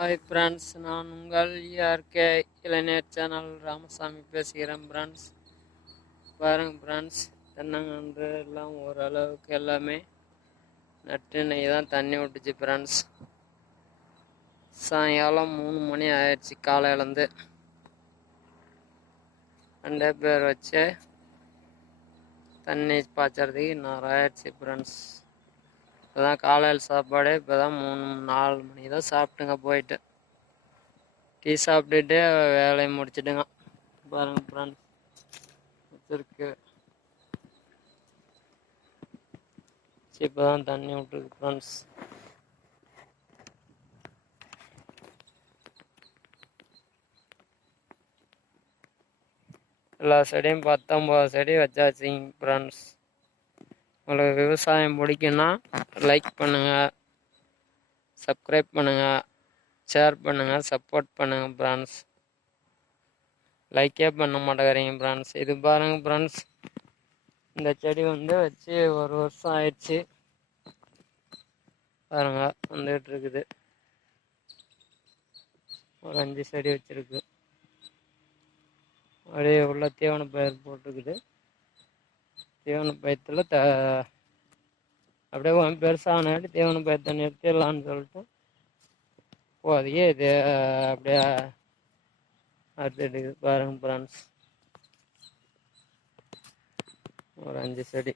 Hi friends, நான் உங்கள் ERK இளைஞர் சேனல் ராமசாமி பேசுகிறேன் ஃப்ரெண்ட்ஸ். பாருங்கள் ஃப்ரெண்ட்ஸ், தென்னங்கன்று எல்லாம் ஓரளவுக்கு எல்லாமே நட்டு நெய் தான் தண்ணி விட்டுச்சு ஃப்ரெண்ட்ஸ். சாயங்காலம் 3 மணி ஆயிடுச்சு. காலையிலேருந்து 2 பேர் வச்சு தண்ணி பாய்ச்சறதுக்கு இன்னும் ஆயிடுச்சு ஃப்ரெண்ட்ஸ். இப்போதான் காலையில் சாப்பாடு, இப்போ தான் 3-4 மணிக்கு தான் சாப்பிட்டுங்க. போயிட்டு டீ சாப்பிட்டுட்டு வேலையை முடிச்சுட்டுங்க. பாருங்க ஃப்ரெண்ட்ஸ், வச்சிருக்கு இப்போ தான் தண்ணி விட்டுருக்கு ஃப்ரெண்ட்ஸ். எல்லா செடியும் 19 செடி வச்சாச்சுங்க ஃப்ரெண்ட்ஸ். உங்களுக்கு விவசாயம் பிடிக்குன்னா லைக் பண்ணுங்கள், சப்ஸ்கிரைப் பண்ணுங்கள், ஷேர் பண்ணுங்கள், சப்போர்ட் பண்ணுங்கள் ஃப்ரெண்ட்ஸ். லைக்கே பண்ண மாட்டேங்கிறீங்க ஃப்ரெண்ட்ஸ். இது பாருங்கள் ஃப்ரெண்ட்ஸ், இந்த செடி வந்து வச்சு 1 வருஷம் ஆயிடுச்சு. பாருங்க, வந்துட்டு இருக்குது. ஒரு 5 செடி வச்சிருக்கு. அப்படியே உள்ள தீவன பயிர் போட்டுருக்குது. தீவன பயிரத்தில் அப்படியே பெருசானாட்டி தீவன பயிரத்தை நிறுத்திடலான்னு சொல்லிட்டு போதையே இது அப்படியே அறுத்துட்டு பாருங்க ஃப்ரெண்ட்ஸ். ஒரு 5 செடி